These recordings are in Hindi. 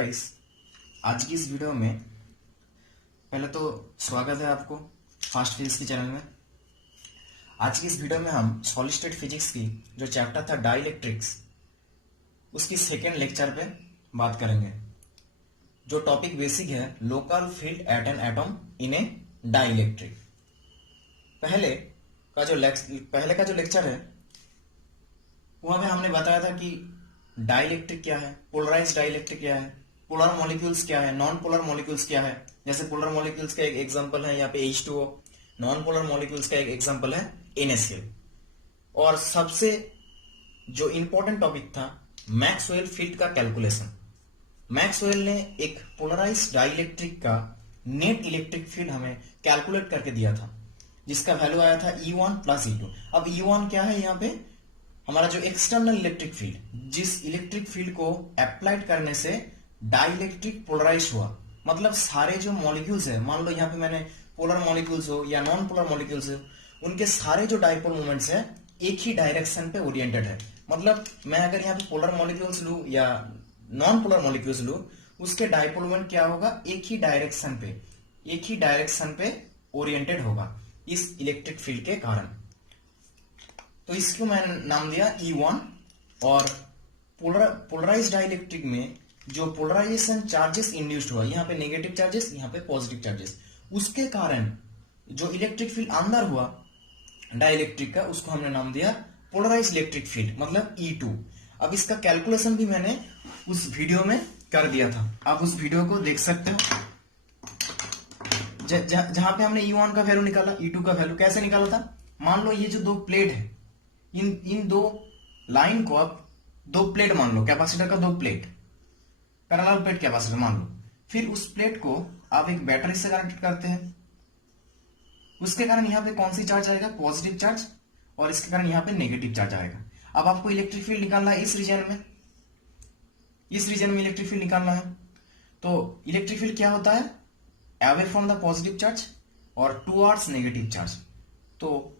गाइस, आज की इस वीडियो में पहले तो स्वागत है आपको फास्ट फिजिक्स के चैनल में। आज की इस वीडियो में हम सॉलिड स्टेट फिजिक्स की जो चैप्टर था डाइलेक्ट्रिक्स, उसकी सेकेंड लेक्चर पे बात करेंगे। जो टॉपिक बेसिक है local field at an atom in A dielectric. पहले का जो लेक्चर है वहां पे हमने बताया था कि डाइलेक्ट्रिक क्या है, पोलराइज्ड डाइलेक्ट्रिक क्या है, पोलर मॉलिक्यूल्स क्या है, नॉन पोलर मॉलिक्यूल्स क्या है। जैसे पोलर मॉलिक्यूल्स का एक एग्जांपल है यहाँ पे H2O, नॉन पोलर मॉलिक्यूल्स का एक एग्जांपल है NaCl। और सबसे जो इंपॉर्टेंट टॉपिक था मैक्सवेल फील्ड का कैलकुलेशन। मैक्सवेल ने एक पोलराइज्ड डाइलेक्ट्रिक का नेट इलेक्ट्रिक फील्ड हमें कैलकुलेट करके दिया था, जिसका वैल्यू आया था E1 प्लस E2। अब E1 क्या है, यहाँ पे हमारा जो एक्सटर्नल इलेक्ट्रिक फील्ड, जिस इलेक्ट्रिक फील्ड को अप्लाइड करने से डाइलेक्ट्रिक पोलराइज हुआ। मतलब सारे जो मॉलिक्यूल्स है, मान लो यहाँ पे मैंने पोलर मॉलिक्यूल्स हो या नॉन पोलर मॉलिक्यूल्स हो, उनके सारे जो डाइपोल मोमेंट्स है एक ही डायरेक्शन पे ओरिएंटेड है। मतलब मैं अगर यहाँ पे पोलर मॉलिक्यूल्स लू या नॉन पोलर मॉलिक्यूल्स लू, उसके डाइपोल मोमेंट क्या होगा, एक ही डायरेक्शन पे ओरिएंटेड होगा इस इलेक्ट्रिक फील्ड के कारण। तो इसको मैंने नाम दिया E1। और पोलराइज्ड डाइलेक्ट्रिक में जो पोलराइजेशन चार्जेस इंड्यूस्ड हुआ, यहाँ पे नेगेटिव चार्जेस, यहाँ पे पॉजिटिव चार्जेस, उसके कारण जो इलेक्ट्रिक फील्ड अंदर हुआ डाइलेक्ट्रिक का, उसको हमने नाम दिया पोलराइज्ड इलेक्ट्रिक फील्ड, मतलब E2। अब इसका कैलकुलेशन भी मैंने उस वीडियो में कर दिया था, आप उस वीडियो को देख सकते हो। जहां पे हमने E1 का वैल्यू निकाला, E2 का वैल्यू कैसे निकाला था। मान लो ये जो दो प्लेट है, इन दो लाइन को आप दो प्लेट मान लो, कैपेसिटर का दो प्लेट, पैरेलल प्लेट कैपेसिटर मान लो। फिर उस प्लेट को आप एक बैटरी से कनेक्ट करते हैं, उसके कारण यहां पे कौन सी चार्ज आएगा, पॉजिटिव चार्ज, और इसके कारण यहां पे नेगेटिव चार्ज आएगा। अब आपको इलेक्ट्रिक फील्ड निकालना है इस रीजन में इलेक्ट्रिक फील्ड निकालना है। तो इलेक्ट्रिक फील्ड क्या होता है, away from the positive charge और टुवर्ड्स नेगेटिव चार्ज। तो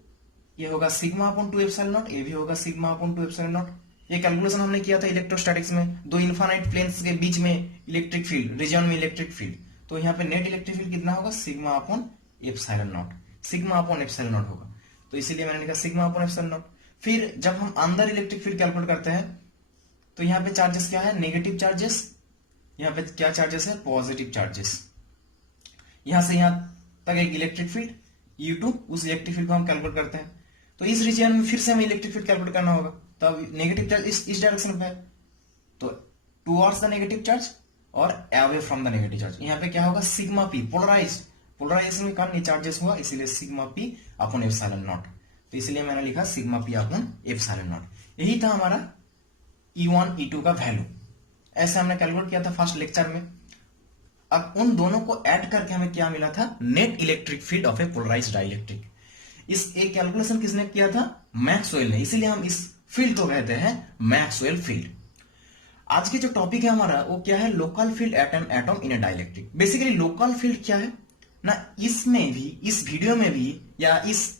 ये होगा सिग्मा अपॉन 2 एप्सिलॉन नॉट, ये भी होगा सिग्मा अपॉन 2 एप्सिलॉन नॉट। ये कैलकुलेशन हमने किया था इलेक्ट्रोस्टैटिक्स में, दो इनफाइनाइट प्लेन्स के बीच में इलेक्ट्रिक फील्ड, रीजन में इलेक्ट्रिक फील्ड। तो यहाँ पे नेट इलेक्ट्रिक फील्ड कितना होगा, sigma upon epsilon not, sigma upon epsilon not होगा। तो इसीलिए मैंने लिखा सिग्मा अपॉन एप्सिलॉन नॉट। फिर जब हम अंदर इलेक्ट्रिक फील्ड कैलकुलेट करते हैं तो यहाँ पे चार्जेस क्या है, नेगेटिव चार्जेस, यहाँ पे क्या चार्जेस है, पॉजिटिव चार्जेस। यहां से यहां तक एक इलेक्ट्रिक फील्ड U2, उस इलेक्ट्रिक फील्ड को हम कैलकुलेट करते हैं। तो इस रीजन में फिर से हमें इलेक्ट्रिक फील्ड कैलकुलेट करना होगा। तब नेगेटिव चार्ज इस डायरेक्शन पे है, तो टुवर्ड्स द नेगेटिव चार्ज और away from the negative charge. यहाँ पे क्या होगा, सिग्मा पी, पोलराइजेशन के कारण ये चार्जेस हुआ, इसीलिए sigma P upon epsilon not. तो इसलिए मैंने लिखा sigma P upon epsilon not. यही था हमारा E1 E2 का वैल्यू। ऐसे हमने कैलकुलेट किया था फर्स्ट लेक्चर में। अब उन दोनों को ऐड करके हमें क्या मिला था, net electric field of a polarised dielectric. इस एक कैलकुलेशन किसने किया था, मैक्सवेल ने, इसीलिए हम इस फील्ड को कहते हैं मैक्सवेल फील्ड। आज के जो टॉपिक है हमारा वो क्या है, local field at an atom in A dielectric. Basically local field क्या है ना, इसमें भी, इस वीडियो में भी या इस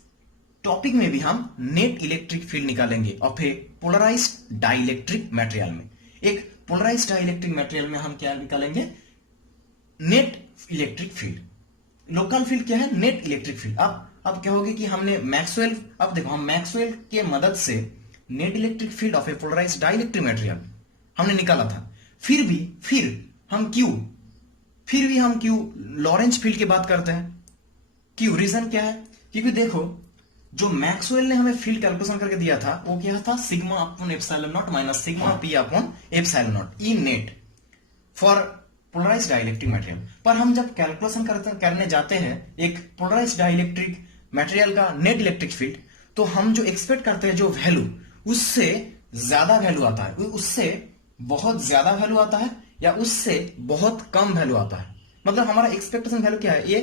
टॉपिक में भी हम नेट इलेक्ट्रिक फील्ड निकालेंगे of a polarised dielectric material में। एक पोलराइज्ड डाइलेक्ट्रिक मटेरियल में हम क्या निकालेंगे, net electric field. Local field क्या है, नेट इलेक्ट्रिक फील्ड। अब क्या होगी कि हमने मैक्सवेल, अब देखो हम मैक्सवेल के मदद से net electric field of a polarised dielectric material हमने निकाला था। फिर हम क्यों लॉरेंज फील्ड की बात करते हैं, क्यों, रीजन क्या है, क्योंकि देखो जो मैक्सवेल ने हमें फील्ड कैलकुलेशन करके दिया था वो क्या था, sigma upon epsilon naught minus sigma P upon epsilon naught E net for polarised dielectric material. पर हम जब कैलकुलेशन करने जाते हैं एक पोलराइज्ड डाइलेक्ट्रिक मटेरियल का नेट इलेक्ट्रिक फील्ड, तो हम जो एक्सपेक्ट करते हैं जो वैल्यू, उससे ज्यादा वैल्यू आता है, उससे बहुत ज्यादा वैल्यू आता है या उससे बहुत कम वैल्यू आता है। मतलब हमारा एक्सपेक्टेशन वैल्यू क्या है ये।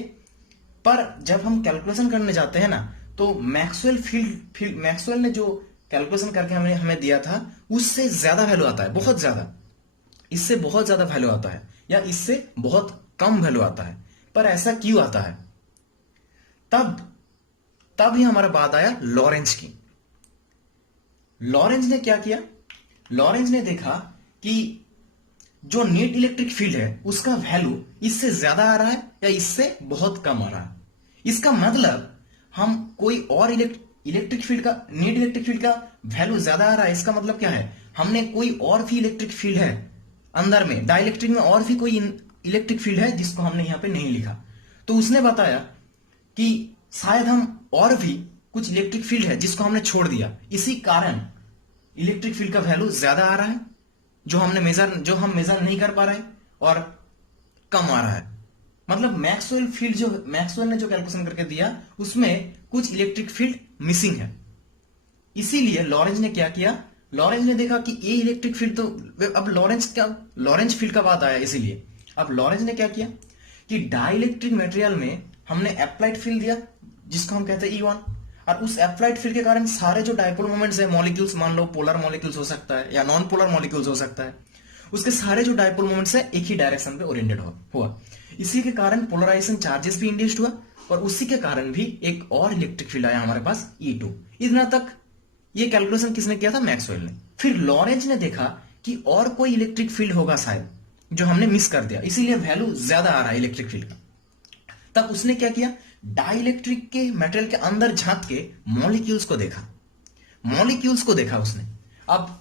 पर जब हम कैलकुलेशन करने जाते हैं ना, तो मैक्सवेल ने जो कैलकुलेशन करके हमें दिया था उससे ज्यादा वैल्यू आता है, बहुत ज्यादा, इससे बहुत ज्यादा वैल्यू आता है या इससे बहुत कम वैल्यू आता है। पर ऐसा क्यों आता है, तब ही हमारा बात आया लॉरेंज की। लॉरेंज ने क्या किया, लॉरेंज ने देखा कि जो नेट इलेक्ट्रिक फील्ड है उसका वैल्यू इससे ज्यादा आ रहा है या इससे बहुत कम आ रहा है। इसका मतलब हम कोई और इलेक्ट्रिक फील्ड का, नेट इलेक्ट्रिक फील्ड का वैल्यू ज्यादा आ रहा है, इसका मतलब क्या है, हमने कोई और भी इलेक्ट्रिक फील्ड है अंदर में, डाइलेक्ट्रिक में और भी कोई इलेक्ट्रिक फील्ड है जिसको हमने यहां पे नहीं लिखा। तो उसने बताया कि शायद हम और भी कुछ इलेक्ट्रिक फील्ड है जिसको हमने छोड़ दिया, इसी कारण इलेक्ट्रिक फील्ड का वैल्यू ज्यादा आ रहा है, जो हम मेजर नहीं कर पा रहे और कम आ रहा है। मतलब मैक्सवेल ने जो कैलकुलेशन करके दिया उसमें कुछ इलेक्ट्रिक फील्ड मिसिंग है। इसीलिए लॉरेंज ने क्या किया, लॉरेंज ने देखा कि ये इलेक्ट्रिक फील्ड तो, अब लॉरेंज फील्ड का बात आया, इसीलिए अब लॉरेंज ने क्या किया कि डाइलेक्ट्रिक मटेरियल में हमने अप्लाइड फील्ड दिया जिसको हम कहते हैं E1, और उस अप्लाइड फील्ड के कारण सारे जो डाइपोल मोमेंट्स है, मॉलिक्यूल्स, मान लो पोलर मॉलिक्यूल्स हो सकता है या नॉन पोलर मॉलिक्यूल्स हो सकता है, उसके सारे जो डाइपोल मोमेंट्स है एक ही डायरेक्शन पे ओरिएंटेड हुआ। इसी के कारण पोलराइजेशन चार्जेस भी इंड्यूस्ड हुआ और उसी के कारण भी एक और इलेक्ट्रिक फील्ड आया हमारे पास E2। इतना तक ये कैलकुलेशन किसने किया था, मैक्सवेल ने। फिर लॉरेंज ने देखा कि और कोई इलेक्ट्रिक फील्ड होगा शायद जो हमने मिस कर दिया, इसीलिए वैल्यू ज्यादा आ रहा है इलेक्ट्रिक फील्ड का। तब उसने क्या किया, डाइलेक्ट्रिक के मेटेरियल के अंदर झांक के मॉलिक्यूल्स को देखा उसने। अब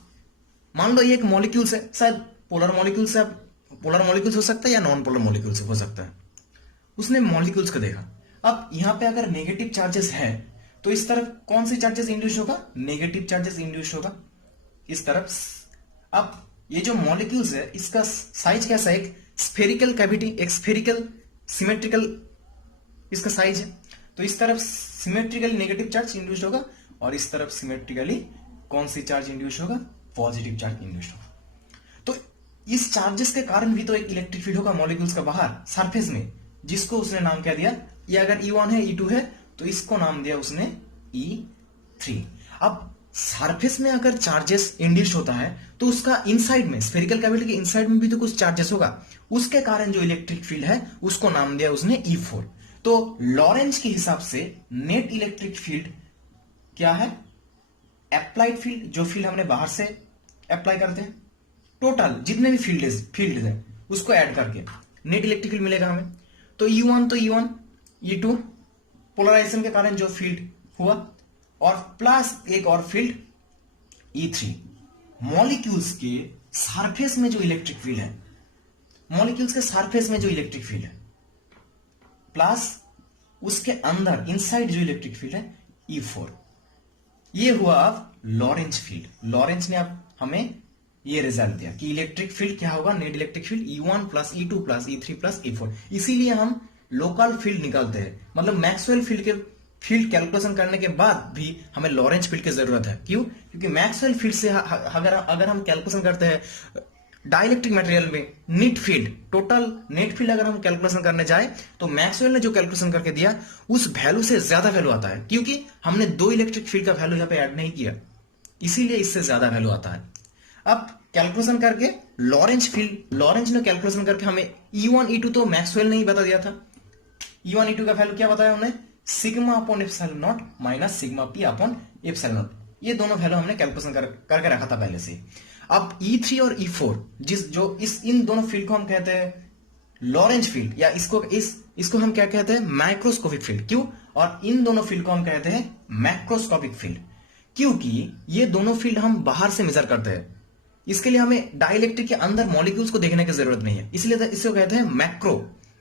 मान लो ये एक मॉलिक्यूल्स है, शायद पोलर मॉलिक्यूल्स हो सकता है या नॉन पोलर मॉलिक्यूल्स हो सकता है। उसने मॉलिक्यूल्स को देखा। अब यहां पे अगर नेगेटिव चार्जेस है तो इस तरफ कौन सी चार्जेस इंड्यूस होगा, नेगेटिव चार्जेस इंड्यूस होगा इस तरफ। अब ये जो मॉलिक्यूल्स है इसका साइज कैसा है, एक स्फेरिकल कैविटी, एक स्फेरिकल सिमेट्रिकल इसका साइज है। तो इस तरफ सिमेट्रिकली नेगेटिव चार्ज इंड्यूस होगा और इस तरफ सिमेट्रिकली कौन सी चार्ज इंड्यूस होगा, पॉजिटिव चार्ज इंड्यूस होगा। तो इस चार्जेस के कारण भी तो एक इलेक्ट्रिक फील्ड होगा मॉलिक्यूल्स का बाहर सरफेस में, जिसको उसने नाम क्या दिया, ये अगर E1 है E2 है तो इसको नाम दिया उसने E3। अब सरफेस में अगर चार्जेस इंड्यूस होता है तो उसका इनसाइड में, स्फेरिकल कैविटी के इनसाइड में भी तो कुछ चार्जेस होगा, उसके कारण जो इलेक्ट्रिक फील्ड है उसको नाम दिया उसने E4। तो लॉरेंज के हिसाब से नेट इलेक्ट्रिक फील्ड क्या है, अप्लाइड फील्ड, जो फील्ड हमने बाहर से अप्लाई करते हैं, टोटल जितने भी फील्ड है उसको ऐड करके नेट इलेक्ट्रिक फील्ड मिलेगा हमें। तो E1 तो E1, E2 पोलराइजेशन के कारण जो फील्ड हुआ, और प्लस एक और फील्ड E3। मॉलिक्यूल्स के सरफेस में जो इलेक्ट्रिक फील्ड है, प्लस उसके अंदर इनसाइड जो इलेक्ट्रिक फील्ड है E4। ये हुआ अब लॉरेंज फील्ड। लॉरेंज ने अब हमें ये रिजल्ट दिया कि इलेक्ट्रिक फील्ड क्या होगा, net electric field E1 plus E2 plus E3 plus E4। इसीलिए हम लोकल फील्ड निकालते हैं, मतलब मैक्सवेल फील्ड कैलकुलेशन करने के बाद भी हमें लॉरेंज फील्ड की जरूरत है। क्यों? क्योंकि मैक्सवेल फील्ड से अगर हम कैलकुलेशन करते हैं डाइलेक्ट्रिक मटेरियल में net field, total net field अगर हम कैलकुलेशन करने जाए तो मैक्सवेल ने जो कैलकुलेशन करके दिया उस वैल्यू से ज्यादा वैल्यू आता है, क्योंकि हमने दो इलेक्ट्रिक फील्ड का वैल्यू यहां पे ऐड नहीं किया, इसीलिए इससे ज्यादा वैल्यू आता है। अब कैलकुलेशन करके लॉरेंज ने कैलकुलेशन करके हमें E1 E2 तो मैक्सवेल ने ही बता दिया था। E1 E2 का वैल्यू क्या बताया हमने, sigma upon epsilon naught minus sigma P upon epsilon not. ये दोनों वैल्यू हमने कैलकुलेशन करके रखा था पहले से। अब E3 और E4 इन दोनों फील्ड को हम कहते हैं लॉरेंज फील्ड, या इसको हम क्या कहते हैं, माइक्रोस्कोपिक फील्ड। क्यों? और इन दोनों फील्ड को हम कहते हैं मैक्रोस्कोपिक फील्ड, क्योंकि ये दोनों फील्ड हम बाहर से मेजर करते हैं। इसके लिए हमें डाइलेक्ट्रिक के अंदर मॉलिक्यूल्स को देखने की जरूरत नहीं है, इसलिए इसको कहते हैं मैक्रो।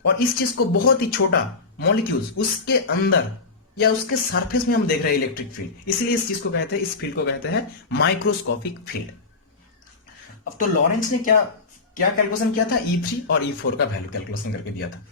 और इस चीज को बहुत ही छोटा मॉलिक्यूल्स उसके अंदर या उसके सरफेस में हम देख रहे हैं इलेक्ट्रिक फील्ड, इसलिए इस चीज को कहते हैं, इस फील्ड को कहते हैं माइक्रोस्कोपिक फील्ड। अब तो लॉरेंज ने क्या कैलकुलेशन किया था, E3 और E4 का वैल्यू कैलकुलेशन करके दिया था।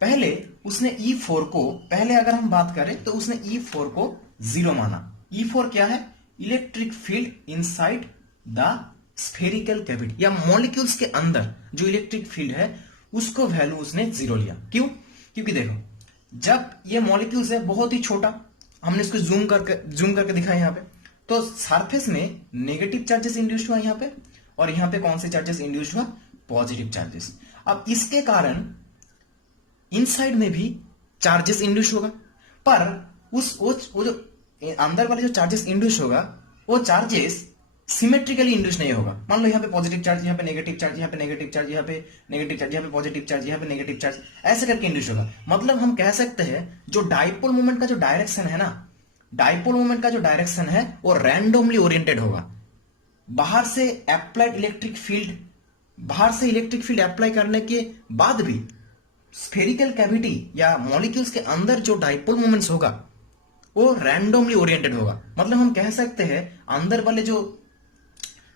पहले उसने E4 को, पहले अगर हम बात करें तो उसने E4 को 0 माना। E4 क्या है, electric field inside the spherical cavity, या मॉलिक्यूल्स के अंदर जो इलेक्ट्रिक फील्ड है उसको वैल्यू उसने 0 लिया। क्यों? क्योंकि देखो जब ये मॉलिक्यूल्स है बहुत ही छोटा, हमने इसको जूम करके दिखाया यहाँ पे, तो सरफेस में नेगेटिव चार्जेस इंड्यूस हुआ यहाँ पे, और यहां पे कौन से चार्जेस इंड्यूस हुआ, पॉजिटिव चार्जेस। अब इसके कारण इनसाइड में भी चार्जेस इंड्यूस होगा, पर वो जो अंदर वाले जो चार्जेस इंड्यूस होगा वो चार्जेस सिमेट्रिकली इंड्यूस नहीं होगा। मान लो यहाँ पे पॉजिटिव चार्ज, यहाँ पे नेगेटिव चार्ज, यहाँ पे नेगेटिव चार्ज, यहाँ पे नेगेटिव चार्ज, यहाँ पे पॉजिटिव चार्ज, यहाँ पे नेगेटिव चार्ज, ऐसे करके इंड्यूस होगा। मतलब हम कह सकते हैं जो डाइपोल मोमेंट का जो डायरेक्शन है ना, डाइपोल मोमेंट का जो डायरेक्शन है वो रैंडमली ओरिएंटेड होगा। बाहर से अप्लाइड इलेक्ट्रिक फील्ड, बाहर से इलेक्ट्रिक फील्ड अप्लाई करने के बाद भी स्फेरिकल कैविटी या मॉलिक्यूल्स के अंदर जो डाइपोल मोमेंट्स होगा वो रैंडमली ओरिएंटेड होगा। मतलब हम कह सकते हैं अंदर वाले जो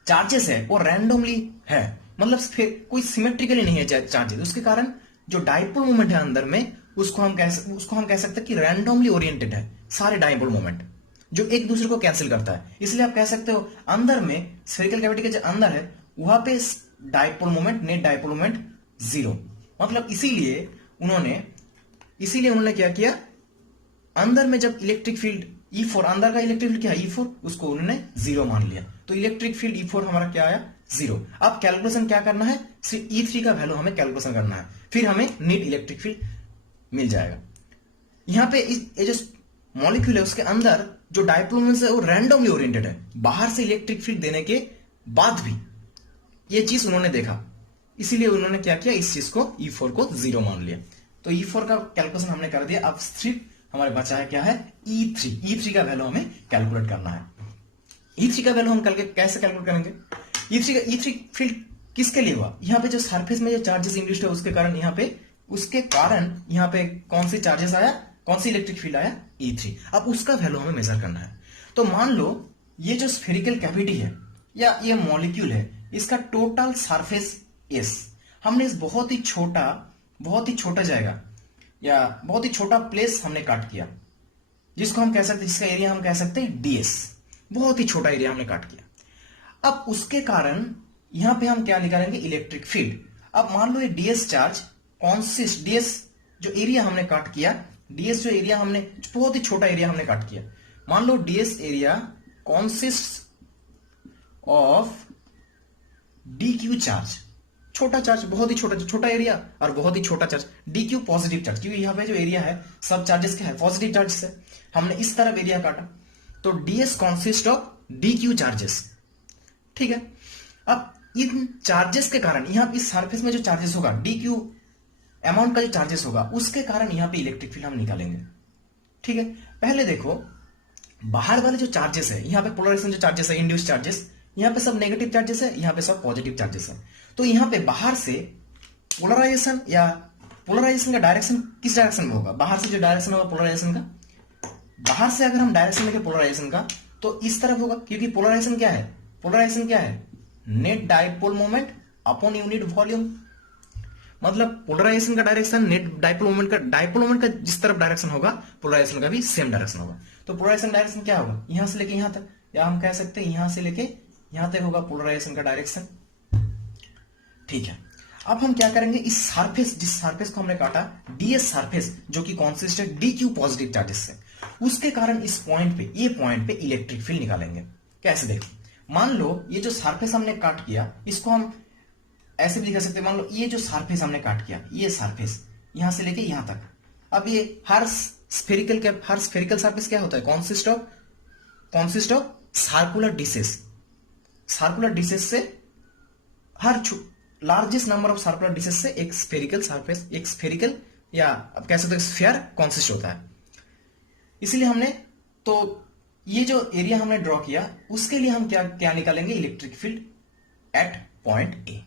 चार्जेस है वो रैंडमली है, मतलब कोई सिमेट्रिकली नहीं है चार्जेस। उसके कारण जो डाइपोल मोमेंट है अंदर में उसको हम कह सकते हैं कि रैंडमली ओरिएंटेड है सारे डाइपोल मोमेंट, जो एक दूसरे को कैंसिल करता है। इसलिए आप कह सकते हो अंदर में स्फेरिकल कैविटी के जो अंदर है वहां पे dipole moment, net dipole moment 0। मतलब इसीलिए उन्होंने क्या किया, अंदर में जब इलेक्ट्रिक फील्ड E4, अंदर का इलेक्ट्रिक फील्ड क्या है E4, उसको उन्होंने 0 मान लिया। तो इलेक्ट्रिक फील्ड E4 हमारा क्या आया 0। अब कैलकुलेशन क्या करना है, सिर्फ E3 का वैल्यू हमें कैलकुलेशन करना है, फिर हमें नेट इलेक्ट्रिक फील्ड मिल जाएगा। यहां पे ये जो मॉलिक्यूल है उसके अंदर जो डाइपोल मोमेंट्स है वो रैंडमली ओरिएंटेड है। बाहर से इलेक्ट्रिक फील्ड देने के बाद भी ये चीज उन्होंने देखा, इसीलिए उन्होंने क्या किया, इस चीज को E4 को 0 मान लिया। तो E4 का कैलकुलेशन हमने कर दिया। अब सिर्फ हमारे बचा है क्या है E3 का वैल्यू हमें कैलकुलेट करना है। E3 का वैल्यू हम कैसे कैलकुलेट करेंगे, E3 फील्ड किसके लिए हुआ, यहाँ पे जो सरफेस में जो चार्जेस इंड्यूस्ड है उसके कारण यहाँ पे कौन सी चार्जेस आया, कौन सी इलेक्ट्रिक फील्ड आया E3। अब उसका वैल्यू हमें मेजर करना है। तो मान लो ये जो स्फेरिकल कैविटी है या ये मॉलिक्यूल है, इसका टोटल सरफेस S, हमने इस बहुत ही छोटा जगह या बहुत ही छोटा प्लेस हमने काट किया, जिसको हम कह सकते हैं, जिसका एरिया हम कह सकते हैं DS। बहुत ही छोटा एरिया हमने काट किया। अब उसके कारण यहां पे हम क्या निकालेंगे, इलेक्ट्रिक फील्ड। अब मान लो ये DS चार्ज कॉन्सिस्ट, DS जो एरिया हमने काट किया, DS जो एरिया हमने, बहुत ही छोटा एरिया हमने काट किया, मान लो DS area consist of DQ charge, छोटा चार्ज, बहुत ही छोटा एरिया और बहुत ही छोटा चार्ज, DQ पॉजिटिव चार्ज, क्योंकि यहाँ पे जो एरिया है सब चार्जेस क्या है, पॉजिटिव चार्ज से। हमने इस तरफ एरिया काटा, तो DS consist of DQ charges, ठीक है। अब इन चार्जेस के कारण यहाँ पे इस सरफेस में जो चार्जेस होगा, DQ अमाउंट का जो चार्जेस होगा, उसके कारण यहाँ पे इलेक्ट्रिक फील्ड हम निकालेंगे, ठीक है। पहले देखो बाहर वाले जो चार्जेस है, यहाँ पे पोलराइजेशन जो चार्जेस है, इंड्यूस चार्जेस, यहाँ पे सब नेगेटिव चार्जेस है, यहाँ पे सब पॉजिटिव चार्जेस है। तो यहाँ पे बाहर से पोलराइजेशन का डायरेक्शन किस डायरेक्शन में होगा, बाहर से जो डायरेक्शन होगा पोलराइजेशन का, बाहर से अगर हम डायरेक्शन लेंगे पोलराइजेशन का तो इस तरफ होगा, क्योंकि पोलराइजेशन क्या है, net dipole moment upon unit volume. मतलब पोलराइजेशन का डायरेक्शन नेट डाइपोल मोमेंट का जिस तरफ डायरेक्शन होगा, पोलराइजेशन का भी सेम डायरेक्शन होगा। तो पोलराइजेशन डायरेक्शन क्या होगा, यहां से लेके यहां तक, या हम कह सकते हैं यहां से लेके यहां तक होगा पोलराइजेशन का डायरेक्शन, ठीक है। अब हम क्या करेंगे, इस सरफेस, जिस सरफेस को हमने काटा, DS सरफेस, जो कि कॉन्सिस्ट है DQ पॉजिटिव चार्जेस से, उसके कारण इस पॉइंट पे, ये पॉइंट पे इलेक्ट्रिक फील्ड निकालेंगे। कैसे देखो, मान लो ये जो सरफेस हमने काट किया, इसको हम ऐसे भी लिख सकते हैं, मान लो ये जो सरफेस हमने काट किया, ये सरफेस यहां से लेके यहां तक। अब ये हर स्फेरिकल सरफेस क्या होता है, कॉन्सिस्ट ऑफ सर्कुलर डिसेस से हर largest number of circular discs से एक स्फेरिकल या आप कह सकते हो स्फीयर कॉन्सिस्ट होता है। इसलिए हमने, तो ये जो एरिया हमने ड्रॉ किया, उसके लिए हम क्या निकालेंगे, electric field at point A.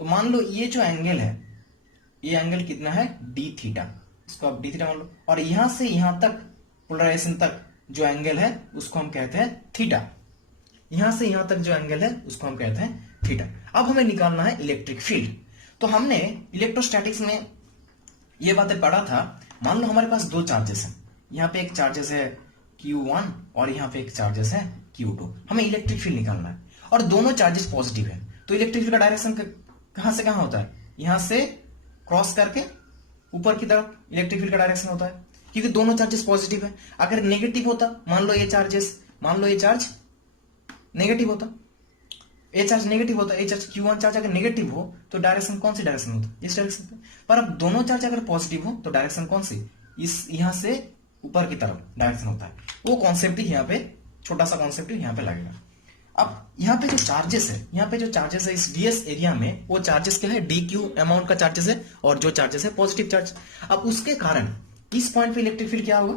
तो मान लो ये जो एंगल है, ये एंगल कितना है, d थीटा, इसको आप d थीटा मान लो, और यहां से यहां तक पोलराइजेशन तक जो एंगल है उसको हम कहते हैं थीटा, यहां से यहां तक जो एंगल है उसको हम कहते हैं थीटा। अब हमें निकालना है इलेक्ट्रिक फील्ड। तो हमने इलेक्ट्रोस्टैटिक्स में ये बातें पढ़ा था। मान लो हमारे पास दो चार्जेस हैं, यहाँ पे एक चार्जेस है Q1 और यहाँ पे एक चार्जेस है Q2। हमें इलेक्ट्रिक फील्ड निकालना है और दोनों चार्जेस पॉजिटिव है। तो इलेक्ट्रिक फील्ड का डायरेक्शन कहां से कहां होता है, यहां से क्रॉस करके ऊपर की तरफ इलेक्ट्रिक फील्ड का डायरेक्शन होता है, क्योंकि दोनों चार्जेस पॉजिटिव है। अगर नेगेटिव होता, मान लो ये चार्ज नेगेटिव होता, ये चार्ज नेगेटिव होता, ये चार्ज Q1 चार्ज अगर नेगेटिव हो तो डायरेक्शन कौन सी डायरेक्शन होता, इस डायरेक्शन पे। पर अब दोनों चार्ज अगर पॉजिटिव हो तो डायरेक्शन कौन सी, इस यहां से ऊपर की तरफ डायरेक्शन होता है। वो कॉन्सेप्ट ही यहाँ पे, छोटा सा कॉन्सेप्ट ही यहाँ पे लगेगा। अब यहाँ पे जो चार्जेस है, यहाँ पे जो चार्जेस है इस डीएस एरिया में, वो चार्जेस क्या है, डी क्यू अमाउंट का चार्जेस है, और जो चार्जेस है पॉजिटिव चार्ज। अब उसके कारण इस पॉइंट पे इलेक्ट्रिक फील्ड क्या होगा,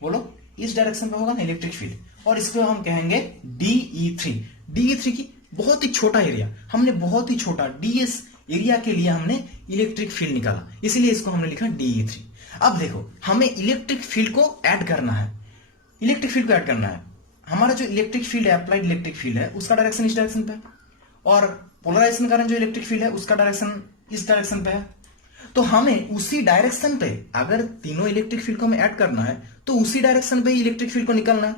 बोलो, इस डायरेक्शन पे होगा ना इलेक्ट्रिक फील्ड, और इसको हम कहेंगे DE3। DE3 की बहुत ही छोटा एरिया, हमने बहुत ही छोटा डीएस एरिया के लिए हमने इलेक्ट्रिक फील्ड निकाला, इसीलिए इसको हमने लिखा DE3। अब देखो, हमें इलेक्ट्रिक फील्ड को ऐड करना है, इलेक्ट्रिक फील्ड को ऐड करना है। हमारा जो इलेक्ट्रिक फील्ड है, अप्लाइड इलेक्ट्रिक फील्ड है, उसका डायरेक्शन इस डायरेक्शन पे है, और पोलराइजेशन के कारण जो इलेक्ट्रिक फील्ड है उसका डायरेक्शन इस डायरेक्शन पे है। तो हमें उसी डायरेक्शन पे, अगर तीनों इलेक्ट्रिक फील्ड को हमें ऐड करना है तो उसी डायरेक्शन पे इलेक्ट्रिक फील्ड को निकालना है।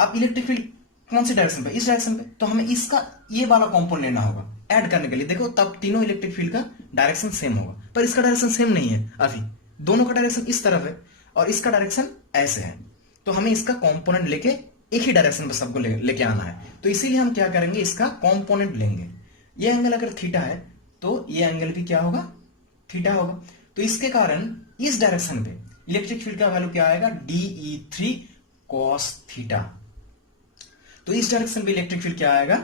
अब इलेक्ट्रिक फील्ड कौन सी डायरेक्शन पे, इस डायरेक्शन पे, तो हमें इसका ये वाला कॉम्पोनेंट लेना होगा ऐड करने के लिए। देखो, तब तीनों इलेक्ट्रिक फील्ड का डायरेक्शन सेम होगा, पर इसका डायरेक्शन सेम नहीं है अभी, दोनों का डायरेक्शन इस तरफ है और इसका डायरेक्शन ऐसे है, तो हमें इसका कॉम्पोनेंट लेके एक ही डायरेक्शन पे सबको लेके आना है। तो इसीलिए हम क्या करेंगे, इसका कॉम्पोनेंट लेंगे। ये एंगल अगर थीटा है तो ये एंगल भी क्या होगा, थीटा होगा। तो इसके कारण इस डायरेक्शन पे इलेक्ट्रिक फील्ड का वैल्यू क्या आएगा, DE3 cos थीटा। तो इस डायरेक्शन पे इलेक्ट्रिक फील्ड क्या आएगा,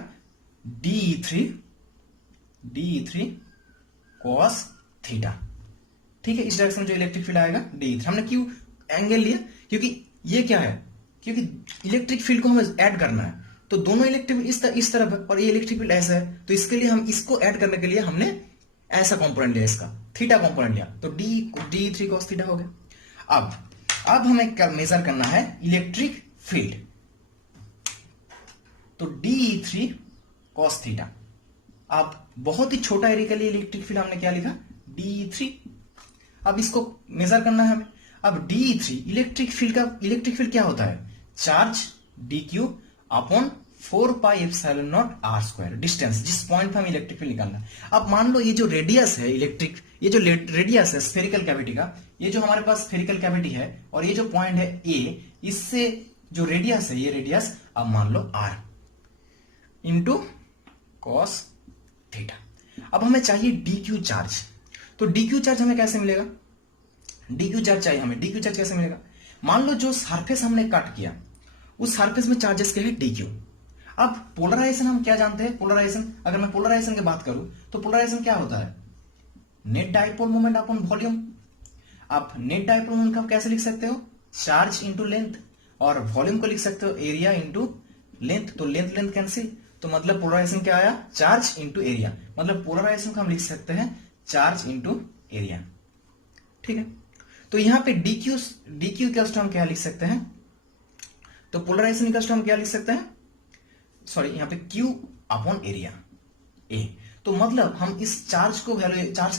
DE3 cos थीटा। ठीक है, इस डायरेक्शन में जो इलेक्ट्रिक फील्ड आएगा DE3। हमने क्यों एंगल लिया, क्योंकि ये क्या है, क्योंकि इलेक्ट्रिक फील्ड को हमें ऐड करना है, तो दोनों इलेक्ट्रिक इस तरफ है और ये इलेक्ट्रिक फील्ड ऐसा है, तो इसके लिए हम इसको ऐड करने के लिए हमने ऐसा कंपोनेंट लिया, इसका थीटा कंपोनेंट लिया, तो DE3 cos थीटा हो गया। अब हमें मेजर करना है इलेक्ट्रिक फील्ड, तो DE3 cos थीटा। अब बहुत ही छोटा एरिया के लिए इलेक्ट्रिक फील्ड हमने क्या लिखा, DE3। अब इसको मेजर करना है हमें। अब DE3 इलेक्ट्रिक फील्ड क्या होता है, charge DQ upon 4πε0 r², distance, जिस पॉइंट पे हमें इलेक्ट्रिक फील्ड निकालना है। अब मान लो ये जो रेडियस है ये जो रेडियस है स्फेरिकल कैविटी का, ये जो हमारे पास स्फेरिकल कैविटी है और ये जो पॉइंट है A, इससे जो रेडियस है, ये रेडियस अब मान लो r इंटू cos थीटा। अब हमें चाहिए DQ चार्ज, तो DQ चार्ज हमें कैसे मिलेगा, DQ चार्ज चाहिए हमें, DQ चार्ज कैसे मिलेगा, मान लो जो सरफेस हमने कट किया उस सरफेस में चार्जेस क्या है, DQ। अब पोलराइजेशन हम क्या जानते हैं, पोलराइजेशन, अगर मैं पोलराइजेशन की बात करूं तो पोलराइजेशन क्या होता है, net dipole moment upon volume. आप नेट डाइपोल मोमेंट का कैसे लिख सकते हो, चार्ज इंटू लेंथ, और वॉल्यूम को लिख सकते हो एरिया इंटू लेंथ, तो लेंथ कैंसिल, तो मतलब पोलराइजेशन क्या आया, चार्ज इंटू एरिया, मतलब पोलराइजेशन को हम लिख सकते हैं चार्ज इंटू एरिया। ठीक है, तो यहां पे DQ का हम क्या लिख सकते हैं, तो पोलराइजेशन का हम क्या लिख सकते हैं, सॉरी, यहां पे Q अपॉन एरिया A। तो मतलब हम इस चार्ज का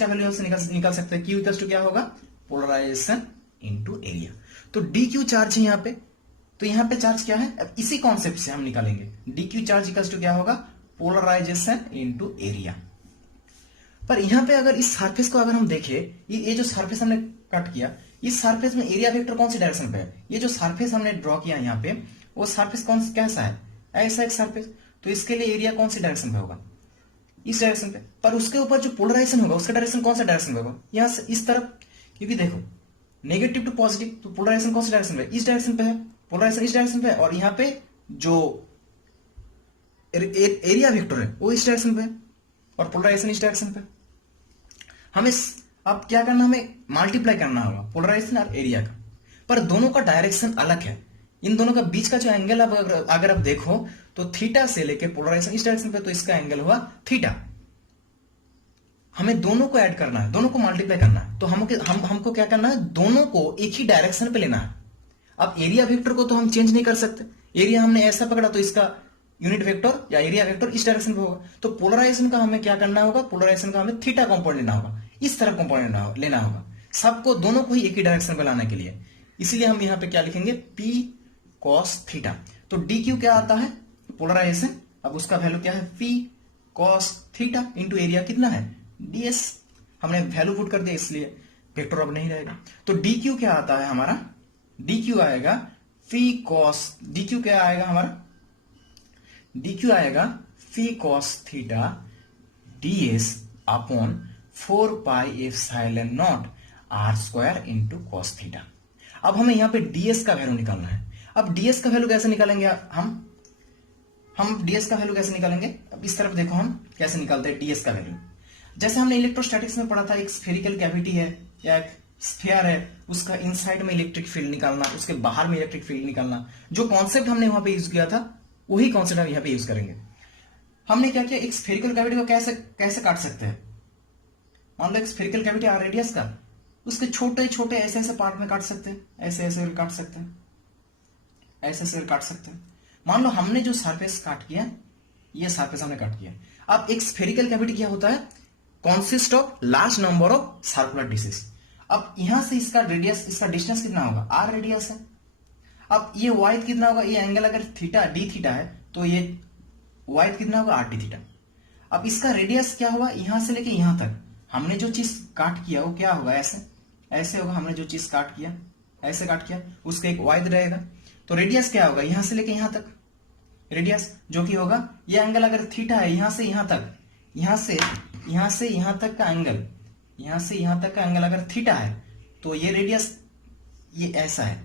वैल्यू से निकाल सकते हैं, Q इक्वल टू क्या होगा, पोलराइजेशन इंटू एरिया। तो DQ चार्ज है यहाँ पे, तो यहाँ पे चार्ज क्या है, अब इसी कॉन्सेप्ट से हम निकालेंगे, DQ चार्ज इक्वल टू क्या होगा, पोलराइजेशन इंटू एरिया। पर यहां पे अगर इस सरफेस को अगर हम देखें, ये जो सरफेस हमने कट किया, इस सरफेस में एरिया वेक्टर कौन सी डायरेक्शन पे है, ये जो सरफेस हमने ड्रॉ किया यहाँ पे, वो सरफेस कैसा है, ऐसा एक सरफेस, तो इसके लिए एरिया कौन सी डायरेक्शन पे होगा, इस डायरेक्शन पे। पर उसके ऊपर जो पोलराइजेशन होगा उसका डायरेक्शन कौन सा डायरेक्शन पे होगा, यहां से इस तरफ, क्योंकि देखो नेगेटिव टू पॉजिटिव, तो पोलराइजेशन कौन सी डायरेक्शन पे, इस डायरेक्शन पे है, पोलराइजेशन इस डायरेक्शन पे है, और यहाँ पे जो एरिया वेक्टर है वो इस डायरेक्शन पे है और पोलराइजेशन इस डायरेक्शन पे। हमें अब क्या करना, हमें मल्टीप्लाई करना होगा पोलराइजेशन और एरिया का, पर दोनों का डायरेक्शन अलग है। इन दोनों का बीच का जो एंगल अगर आप देखो तो थीटा से लेके पोलराइजेशन इस डायरेक्शन पे, तो इसका एंगल हुआ थीटा। हमें दोनों को ऐड करना है, दोनों को मल्टीप्लाई करना है, तो हमको क्या करना है, दोनों को एक ही डायरेक्शन पे लेना है। अब एरिया वेक्टर को तो हम चेंज नहीं कर सकते, एरिया हमने ऐसा पकड़ा तो इसका यूनिट वेक्टर या एरिया वेक्टर इस डायरेक्शन पे होगा। तो पोलराइजेशन का हमें क्या करना होगा, पोलराइजेशन का हमें थीटा कंपोनेंट लेना होगा, इस तरफ कंपोनेंट लेना होगा, सबको दोनों को ही एक ही डायरेक्शन पे लाने के लिए। इसीलिए हम यहाँ पे क्या लिखेंगे, P cos थीटा। तो DQ क्या आता है, पोलराइजेशन, अब उसका वैल्यू क्या है, P cos theta into area कितना है, DS। हमने वैल्यू पुट कर दिया इसलिए वेक्टर अब नहीं रहेगा। तो DQ क्या आता है हमारा, DQ आएगा P cos, DQ क्या आएगा हमारा, DQ आएगा P cos theta DS upon 4πε0 r² into cos theta. अब हमें यहां पे DS का वैल्यू निकालना है। अब DS का वैल्यू कैसे निकालेंगे हम, हम ds का वैल्यू कैसे निकालेंगे? अब इस तरफ देखो हम कैसे निकालते हैं ds का वैल्यू। जैसे हमने इलेक्ट्रोस्टैटिक्स में पढ़ा था, एक स्फेरिकल कैविटी है या एक स्फीयर है, उसका इनसाइड में इलेक्ट्रिक फील्ड निकालना, उसके बाहर में इलेक्ट्रिक फील्ड निकालना, जो कॉन्सेप्ट हमने वहां पे यूज किया था वही कॉन्सेप्ट हम यहाँ पे यूज करेंगे। हमने क्या किया, एक स्फेरिकल कैविटी को कैसे कैसे काट सकते हैं? मान लो एक स्फेरिकल कैविटी आर रेडियस का, उसके छोटे छोटे ऐसे ऐसे पार्ट में काट सकते हैं, ऐसे ऐसे काट सकते हैं, ऐसे ऐसे काट सकते हैं। मान लो हमने जो सरफेस काट किया, ये सरफेस हमने काट किया। अब एक स्फेरिकल कैविटी क्या होता है? Consist of large number of circular dishes. अब यहां से इसका रेडियस, इसका डिस्टेंस कितना होगा? आर रेडियस है। अब ये वाइड कितना होगा? ये एंगल अगर थीटा डी थीटा है तो ये वाइड कितना होगा? R D theta. अब इसका रेडियस क्या होगा? यहां से लेके यहां तक हमने जो चीज काट किया वो क्या होगा? ऐसे ऐसे होगा। हमने जो चीज काट किया ऐसे काट किया, उसका एक वाइड रहेगा। तो रेडियस क्या होगा? यहां से लेके यहां तक रेडियस जो कि होगा, ये एंगल अगर थीटा है, यहां से यहां तक, यहां से यहां तक का एंगल, यहां से यहां तक का एंगल अगर थीटा है तो ये रेडियस ये ऐसा है,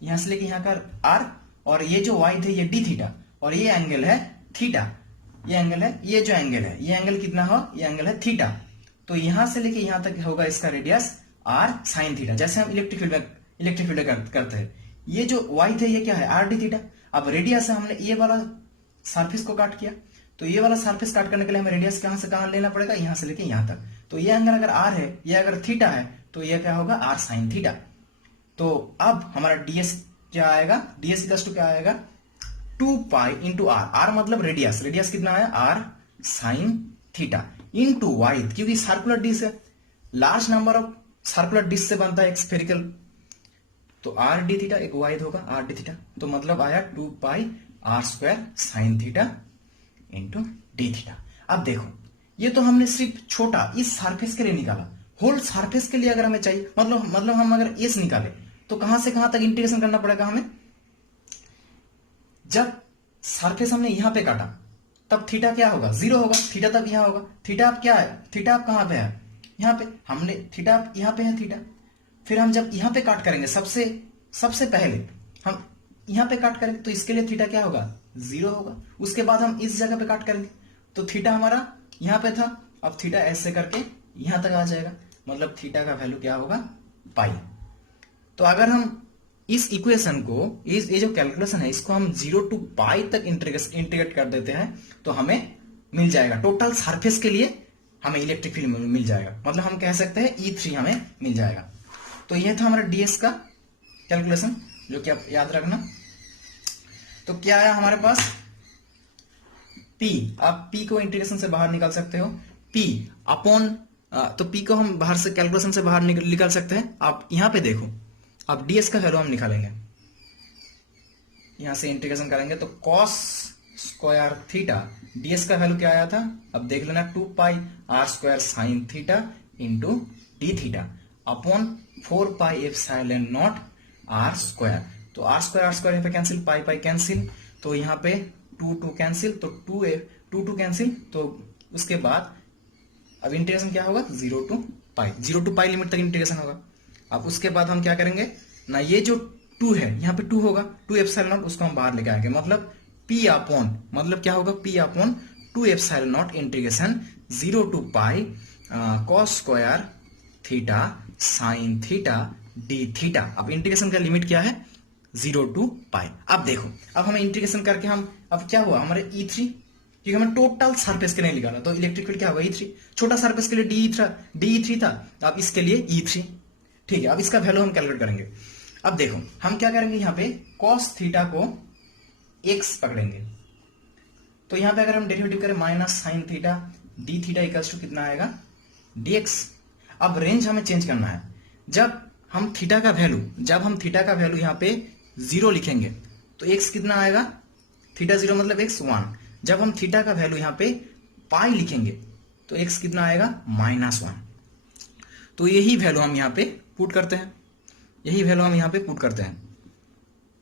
यहां से लेके यहां का आर, और ये जो वाइड है ये डी थीटा, और ये एंगल है थीटा। ये एंगल है, ये जो एंगल है, ये एंगल कितना हो? ये एंगल है थीटा। तो यहां से लेके यहां तक होगा इसका रेडियस आर साइन थीटा। जैसे हम इलेक्ट्रिक फील्ड करते हैं, ये जो वाइड है ये क्या है? Are D theta. अब रेडियस है, हमने ये वाला सरफेस को काट किया, तो ये वाला सरफेस काट करने के लिए हमें रेडियस कहां से कहां लेना पड़ेगा? यहां से लेके यहां तक। तो ये एंगल अगर आर है, ये अगर थीटा है, तो ये क्या होगा? R sine theta. तो अब हमारा डीएस क्या आएगा? डीएस इक्वल्स टू क्या आएगा? 2 पाई इंटू आर। आर मतलब रेडियस, रेडियस कितना है? R sine theta into wide, क्योंकि सर्कुलर डिश है, large number of circular dish से बनता है एक स्फेरिकल, तो आर डी थीटा एक वाइड होगा आर डी थीटा। तो मतलब आया 2 pi R square sine theta into D theta. अब देखो, ये तो हमने सिर्फ छोटा इस सरफेस के लिए निकाला। होल सरफेस के लिए अगर हमें चाहिए, मतलब हम अगर एस निकाले तो कहां से कहां तक इंटीग्रेशन करना पड़ेगा हमें? जब सरफेस हमने यहां पे काटा तब थीटा क्या होगा? 0 होगा। थीटा तक यहां होगा। थीटा अब क्या है? थीटा अब कहां पे है? यहां पे। हमने थीटा यहां पे है थीटा। फिर हम जब यहां पे काट करेंगे, सबसे पहले हम यहां पे काट करेंगे तो इसके लिए थीटा क्या होगा? 0 होगा। उसके बाद हम इस जगह पे काट करेंगे तो थीटा हमारा यहां पे था, अब थीटा ऐसे करके यहां तक आ जाएगा, मतलब थीटा का वैल्यू क्या होगा? पाई। तो अगर हम इस इक्वेशन को, ये जो कैलकुलेशन है, इसको हम 0 टू पाई तक इंटीग्रेट कर देते हैं तो हमें मिल जाएगा टोटल सरफेस के लिए हमें इलेक्ट्रिक फील्ड मिल जाएगा। मतलब हम कह सकते हैं E3 हमें मिल जाएगा। तो यह था हमारा डीएस का कैलकुलेशन, जो कि आप याद रखना। तो क्या आया हमारे पास? P। आप P को इंटीग्रेशन से बाहर निकाल सकते हो, P अपॉन, तो P को हम बाहर से कैलकुलेशन से बाहर निकाल सकते हैं। आप यहां पे देखो, अब डीएस का वैल्यू हम निकालेंगे, यहां से इंटीग्रेशन करेंगे तो कॉस स्क्वायर थीटा, डीएस का वैल्यू क्या आया था? अब देख लेना, 2 pi R square sine theta into D theta upon 4 pi epsilon naught R square. तो आर स्क्वायर यहाँ पे कैंसिल, पाई पाई कैंसिल, तो यहाँ पे 2 कैंसिल, तो 2 कैंसिल। तो उसके बाद अब इंटीग्रेशन क्या होगा? 0 टू पाई लिमिट तक इंटीग्रेशन होगा। अब उसके बाद हम क्या करेंगे ना, ये जो 2 है यहाँ पे 2 होगा, 2 एप्सिलॉन नॉट, उसको हम बाहर लेके आएंगे, मतलब P अपॉन, मतलब क्या होगा? P upon 2 epsilon naught integration 0 to pi cos square theta sine theta d theta. अब इंटीग्रेशन का लिमिट क्या है? 0 टू पाई। अब देखो, अब हमें इंटीग्रेशन करके हम, अब क्या हुआ हमारे E3, क्योंकि हमें टोटल सरफेस के लिए निकाला, तो इलेक्ट्रिक फील्ड क्या होगा? E3। छोटा सरफेस के लिए DE3 था, अब इसके लिए E3। ठीक है, अब इसका वैल्यू हम कैलकुलेट करेंगे। अब देखो हम क्या करेंगे, यहाँ पे कॉस थीटा को x पकड़ेंगे, तो यहाँ पे अगर हम डेरिवेटिव करें minus sine theta d theta equals to कितना आएगा? dx। अब रेंज हमें चेंज करना है। जब हम थीटा का वैल्यू यहाँ पे 0 लिखेंगे तो x कितना आएगा? थीटा 0 मतलब x 1। जब हम थीटा का वैल्यू यहाँ पे पाई लिखेंगे तो x कितना आएगा? -1। तो यही वैल्यू हम यहाँ पे पुट करते हैं,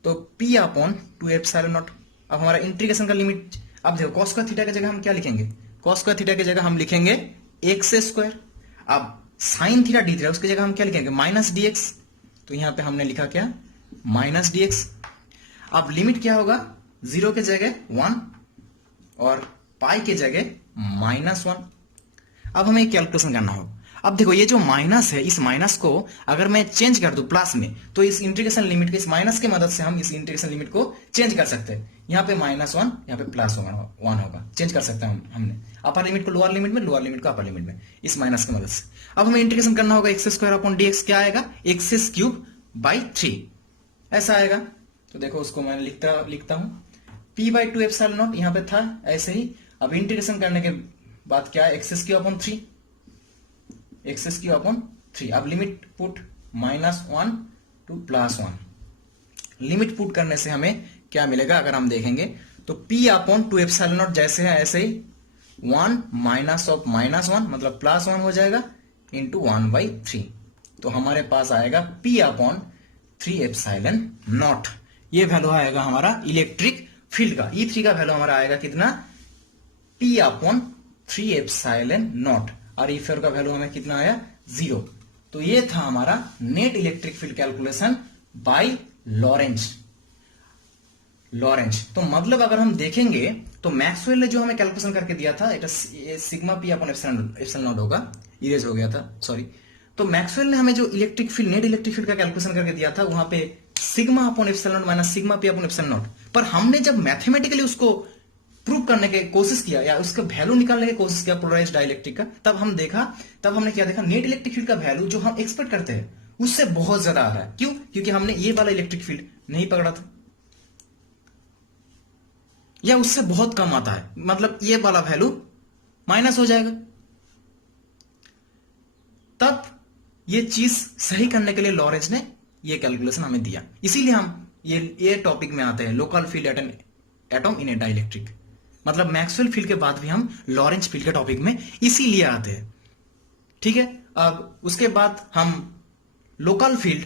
तो P अपॉन 2 एप्सिलॉन नॉट। अब हमारा इंटीग्रेशन का लिमिट, अब देखो कॉस का थीटा की जगह हम क्या लिखेंगे? कॉस का थीटा की जगह हम लिखेंगे x स्क्वायर। अब साइन थीटा डी थीटा, उसकी जगह हम क्या लिखेंगे? Minus D x. तो यहां पे हमने लिखा क्या? Minus D x. अब लिमिट क्या होगा? 0 के जगह 1 और पाई के जगह -1। अब हमें कैलकुलेशन करना होगा। अब देखो ये जो माइनस है, इस माइनस को अगर मैं चेंज कर दूं प्लस में, तो इस इंटीग्रेशन लिमिट के, इस माइनस की मदद से हम इस इंटीग्रेशन लिमिट को चेंज कर सकते हैं। यहाँ पे -1, यहाँ पे +1 होगा, चेंज कर सकते हैं हमने अपर लिमिट को लोअर लिमिट में, लोअर लिमिट को अपर लिमिट में, इस माइनस की मदद से। अब हमें इंटीग्रेशन करना होगा x² क्या आएगा, x³/3 ऐसा आएगा। तो देखो उसको मैं लिखता हूं p/2ε0 यहाँ पे था ऐसे ही। अब इंटीग्रेशन करने के बाद क्या है, x³ x³/3। अब limit put -1 to +1, limit put करने से हमें क्या मिलेगा अगर हम देखेंगे तो p/2ε0 जैसे है ऐसे ही 1 -1 मतलब +1 हो जाएगा इंटू 1/3। तो हमारे पास आएगा p/3ε0। ये वैल्यू आएगा हमारा इलेक्ट्रिक फील्ड का। E3 का वैल्यू हमारा आएगा कितना, p/3ε0। और E4 का वैल्यू हमें कितना आया, 0। तो ये था हमारा net electric field calculation by Lorentz. तो मतलब अगर हम देखेंगे तो मैक्सवेल ने जो हमें कैलकुलेशन करके दिया था, सिग्मा p/ε0 होगा, इरेज हो गया था, सॉरी। तो मैक्सवेल ने हमें जो electric field, net electric field का कैलकुलेशन करके दिया था, वहां पे सिग्मा/ε0 माइनस सिग्मा p/ε0। पर हमने जब मैथमेटिकली उसको प्रूव करने की कोशिश किया या उसका वैल्यू निकालने की कोशिश किया पोलराइज्ड डाइलेक्ट्रिक का, तब हमने क्या देखा, नेट इलेक्ट्रिक फील्ड का वैल्यू जो हम एक्सपेक्ट करते हैं उससे बहुत ज्यादा आ रहा है। क्यों? क्योंकि हमने ये वाला इलेक्ट्रिक फील्ड नहीं पकड़ा था, या उससे बहुत कम आता है, मतलब ये वाला वैल्यू माइनस हो जाएगा। तब ये चीज सही करने के लिए लॉरेंज ने ये कैलकुलेशन हमें दिया। इसीलिए हम ये टॉपिक में आते हैं, local field atom in A dielectric. मतलब मैक्सवेल फील्ड के बाद भी हम लॉरेंज फील्ड के टॉपिक में इसीलिए आते हैं, ठीक है। अब उसके बाद हम लोकल फील्ड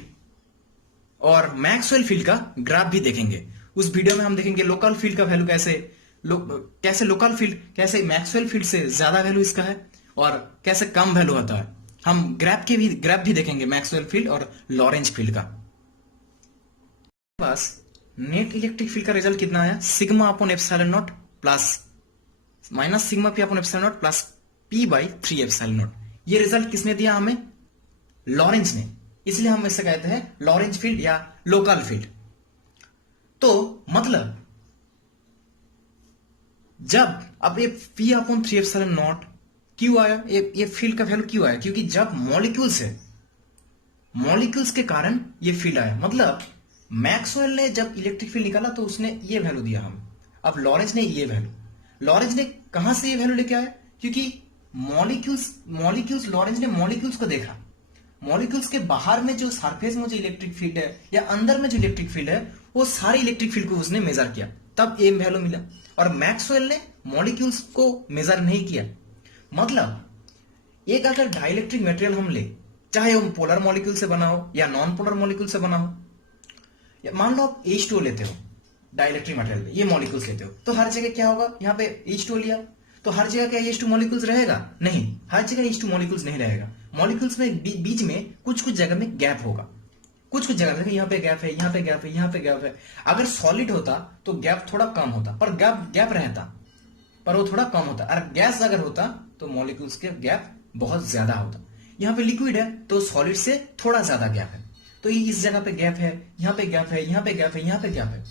और मैक्सवेल फील्ड का ग्राफ भी देखेंगे। उस वीडियो में हम देखेंगे लोकल फील्ड का वैल्यू कैसे लोकल फील्ड, कैसे मैक्सवेल फील्ड से ज्यादा वैल्यू इसका है और कैसे कम वैल्यू होता है। हम ग्राफ भी देखेंगे मैक्सवेल फील्ड और लॉरेंज फील्ड का। बस नेट इलेक्ट्रिक फील्ड का रिजल्ट कितना आया, सिग्मा/ε0 plus minus sigma p/ε0 plus p/3ε0। ये रिजल्ट किसने दिया हमें, लॉरेंज ने। इसलिए हम इसे कहते हैं लॉरेंज फील्ड या लोकल फील्ड। तो मतलब जब अब ये p/3ε0 क्यों आया, ये फील्ड का वैल्यू क्यों आया, क्योंकि जब मॉलिक्यूल्स के कारण ये फील्ड आया। मतलब मैक्सवेल ने जब इलेक्ट्रिक फील्ड निकाला तो उसने ये वैल्यू दिया हम, अब लॉरेंज ने ये वैल्यू, लॉरेंज ने कहां से ये वैल्यू लेके आया, क्योंकि लॉरेंज ने मॉलिक्यूल्स को देखा, मॉलिक्यूल्स के बाहर में जो सरफेस में जो इलेक्ट्रिक फील्ड है या अंदर में जो इलेक्ट्रिक फील्ड है, वो सारे इलेक्ट्रिक फील्ड को उसने मेजर किया, तब ये वैल्यू मिला। और मैक्सवेल ने मॉलिक्यूल्स को मेजर नहीं किया। मतलब एक अगर डाइलेक्ट्रिक मटेरियल हम ले, चाहे वो पोलर मॉलिक्यूल से बना हो या नॉन पोलर मॉलिक्यूल से बना हो, मान लो आप H2O लेते हो डाइलेक्ट्रिक मटेरियल में, ये मॉलिक्यूल्स लेते हो, तो हर जगह क्या होगा, यहाँ पे H2O लिया तो हर जगह क्या H2 मॉलिक्यूल्स रहेगा, नहीं, हर जगह H2 मॉलिक्यूल्स नहीं रहेगा। मॉलिक्यूल्स में बीच में कुछ जगह में गैप होगा, कुछ जगह में यहाँ पे गैप है, यहाँ पे गैप है, यहाँ पे गैप है। अगर सॉलिड होता तो गैप थोड़ा कम होता, पर गैप रहता, पर वो थोड़ा कम होता। और गैस अगर होता तो मॉलिक्यूल्स के गैप बहुत ज्यादा होता। यहाँ पे लिक्विड है तो सॉलिड से थोड़ा ज्यादा गैप है, तो इस जगह पे गैप है, यहाँ पे गैप है, यहाँ पे गैप है, यहाँ पे गैप है।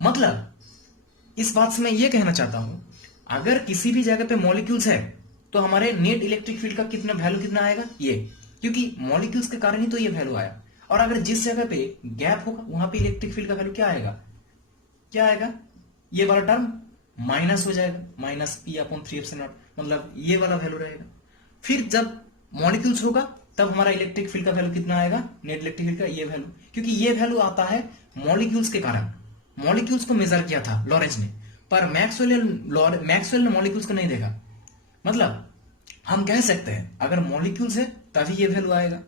मतलब इस बात से मैं ये कहना चाहता हूं, अगर किसी भी जगह पे मॉलिक्यूल्स है तो हमारे नेट इलेक्ट्रिक फील्ड का वैल्यू कितना आएगा, ये, क्योंकि मॉलिक्यूल्स के कारण ही तो ये वैल्यू आया। और अगर जिस जगह पे गैप होगा वहां पे इलेक्ट्रिक फील्ड का वैल्यू क्या आएगा, ये वाला टर्म माइनस हो जाएगा, माइनस p/3ε0, मतलब ये वाला वैल्यू रहेगा। फिर जब मॉलिक्यूल्स होगा तब हमारा इलेक्ट्रिक फील्ड का वैल्यू कितना आएगा, नेट इलेक्ट्रिक फील्ड का ये वैल्यू, क्योंकि ये वैल्यू आता है मॉलिक्यूल्स के कारण। मॉलिक्यूल्स को मेजर किया था लॉरेंज ने, पर मैक्सवेल ने मॉलिक्यूल्स को नहीं देखा। मतलब हम कह सकते हैं अगर मॉलिक्यूल्स है तभी ये वैल्यू आएगा,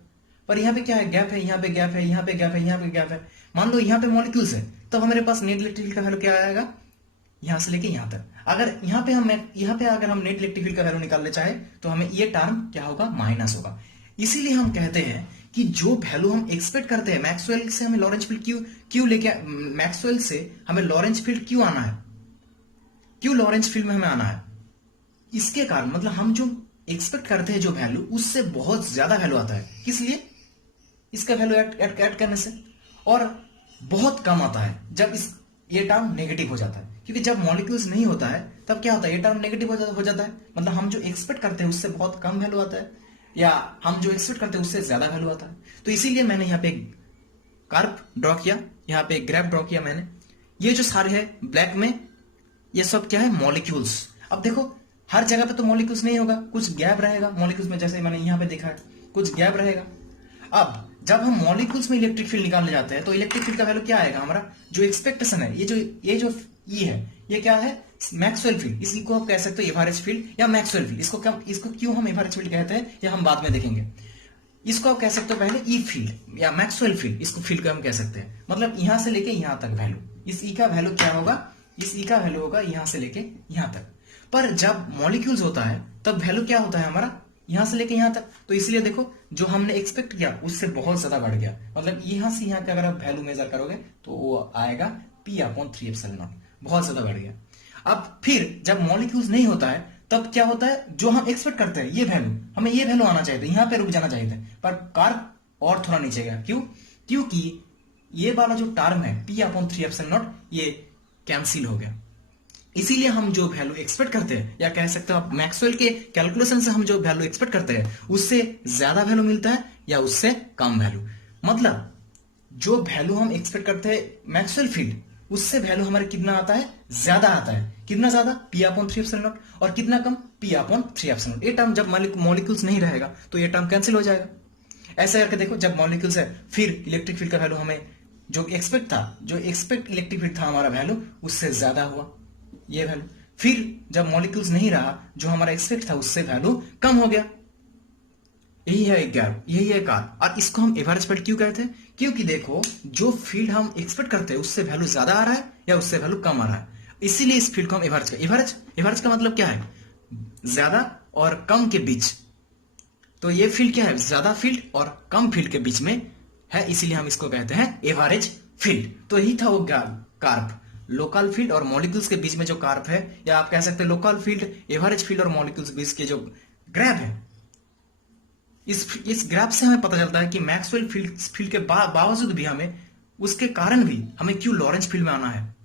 पर यहाँ पे क्या है, गैप है, यहाँ पे गैप है, यहाँ पे गैप है, यहाँ पे गैप है। मान लो यहाँ पे मॉलिक्यूल्स है तो हमारे पास नेट इलेक्ट्रिक फील्ड का वैल्यू क्या आएगा, यहां से लेके यहां तक। अगर यहाँ पे अगर हम नेट इलेक्ट्रिक फील्ड का वैल्यू निकालना चाहे तो हमें ये टर्म क्या होगा, माइनस होगा। इसीलिए हम कहते हैं कि जो वैल्यू हम एक्सपेक्ट करते हैं मैक्सवेल से हमें लॉरेंज फील्ड क्यों लेके मैक्सवेल से हमें लॉरेंज फील्ड क्यों आना है, क्यों लॉरेंज फील्ड में हमें आना है, इसके कारण मतलब हम जो एक्सपेक्ट करते हैं जो वैल्यू उससे बहुत ज्यादा वैल्यू आता है। किस लिए? इसका वैल्यू ऐड करने से, और बहुत कम आता है जब ये टर्म नेगेटिव हो जाता है। क्योंकि जब मॉलिक्यूल्स नहीं होता है तब क्या होता है, ये टर्म नेगेटिव हो जाता है, मतलब हम जो एक्सपेक्ट करते हैं उससे बहुत कम वैल्यू आता है, या हम जो एक्सपेक्ट करते हैं उससे ज्यादा वैल्यू आता है। तो इसीलिए मैंने यहाँ पे कर्व ड्रॉ किया, यहाँ पे ग्राफ ड्रॉ किया मैंने। ये जो सारे है ब्लैक में, ये सब क्या है, मॉलिक्यूल्स। अब देखो हर जगह पे तो मॉलिक्यूल्स नहीं होगा, कुछ गैप रहेगा मॉलिक्यूल्स में, जैसे मैंने यहाँ पे देखा है कुछ गैप रहेगा। अब जब हम मॉलिक्यूल्स में इलेक्ट्रिक फील्ड निकालने जाते हैं तो इलेक्ट्रिक फील्ड का वैल्यू क्या आएगा, हमारा जो एक्सपेक्टेशन है, ये जो ई है, ये क्या है, मैक्सवेल फील्ड। इसी को आप कह सकते हो एवरेज फील्ड या मैक्सवेल फील्ड। इसको क्यों हम एवरेज फील्ड कहते हैं ये हम बाद में देखेंगे। इसको आप कह सकते हो पहले ई फील्ड या मैक्सवेल फील्ड, इसको फील्ड को हम कह सकते हैं। मतलब यहां से लेके यहां तक वैल्यू, इस ई का वैल्यू क्या होगा, इस ई का वैल्यू होगा यहां से लेके यहां तक। पर जब मॉलिक्यूल्स होता है तब वैल्यू क्या होता है हमारा, यहां से लेके यहां तक। तो इसलिए देखो जो हमने एक्सपेक्ट किया उससे बहुत ज्यादा बढ़ गया, मतलब यहां से यहां का अगर आप वैल्यू मेजर करोगे तो वो आएगा P/3/0, बहुत ज्यादा बढ़ गया। अब फिर जब मॉलिक्यूल्स नहीं होता है तब क्या होता है, जो हम एक्सपेक्ट करते हैं ये वैल्यू, हमें ये वैल्यू आना चाहिए था, यहां पे रुक जाना चाहिए था, पर कर्व और थोड़ा नीचे गया। क्यों? क्योंकि ये वाला जो टर्म है P/3/0 ये कैंसिल हो गया। इसीलिए हम जो वैल्यू एक्सपेक्ट करते हैं, या कह सकते हो आप मैक्सवेल के कैलकुलेशन से हम जो वैल्यू एक्सपेक्ट करते हैं उससे ज्यादा वैल्यू मिलता है या उससे कम वैल्यू। मतलब जो वैल्यू हम एक्सपेक्ट करते हैं मैक्सवेल फील्ड, उससे वैल्यू हमारे कितना आता है, ज्यादा आता है। कितना ज्यादा? P/3/0, और कितना कम? P/3/0। ये टर्म जब मॉलिक्यूल्स नहीं रहेगा तो ये टर्म कैंसिल हो जाएगा। ऐसा करके देखो, जब मॉलिक्यूल्स है फिर इलेक्ट्रिक फील्ड का वैल्यू हमें जो एक्सपेक्ट इलेक्ट्रिक फील्ड था हमारा वैल्यू उससे ज्यादा हुआ, ये वैल्यू। फिर जब मॉलिक्यूल्स नहीं रहा, जो हमारा एक्सपेक्ट था उससे वैल्यू कम हो गया। यही है गैप, यही है कार। और इसको हम एवरेज फील्ड क्यों कहते हैं? क्योंकि देखो जो फील्ड हम एक्सपेक्ट करते हैं उससे वैल्यू ज्यादा आ रहा है या उससे वैल्यू कम आ रहा है, इसीलिए इस फील्ड को हम एवरेज का मतलब क्या है, ज्यादा और कम के बीच। तो ये फील्ड क्या है, ज्यादा फील्ड और कम फील्ड के बीच में है, इसीलिए हम इसको कहते हैं एवरेज फील्ड। तो यही था वो कार्व, लोकल फील्ड और मॉलिक्यूल्स के बीच में जो कार्व है, या आप कह सकते हैं लोकल फील्ड, एवरेज फील्ड और मॉलिक्यूल्स के बीच के जो ग्राफ है। इस ग्राफ से हमें पता चलता है कि मैक्सवेल फील्ड के बावजूद भी हमें, उसके कारण भी हमें क्यों लॉरेंज फील्ड में आना है।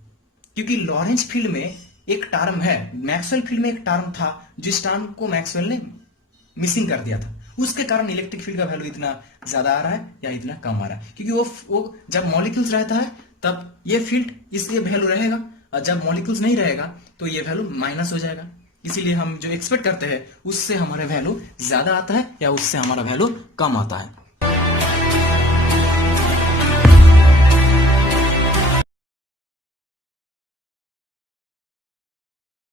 क्योंकि लॉरेंज फील्ड में एक टर्म है, मैक्सवेल फील्ड में एक टर्म था जिस टर्म को मैक्सवेल ने मिसिंग कर दिया था, उसके कारण इलेक्ट्रिक फील्ड का वैल्यू इतना ज्यादा आ रहा है या इतना कम आ रहा है। क्योंकि वो जब मॉलिक्यूल्स रहता है तब ये फील्ड इसलिए वैल्यू रहेगा, और जब मॉलिक्यूल्स नहीं रहेगा तो ये वैल्यू माइनस हो जाएगा। इसीलिए हम जो एक्सपेक्ट करते हैं उससे हमारा वैल्यू ज्यादा आता है या उससे हमारा वैल्यू कम आता है।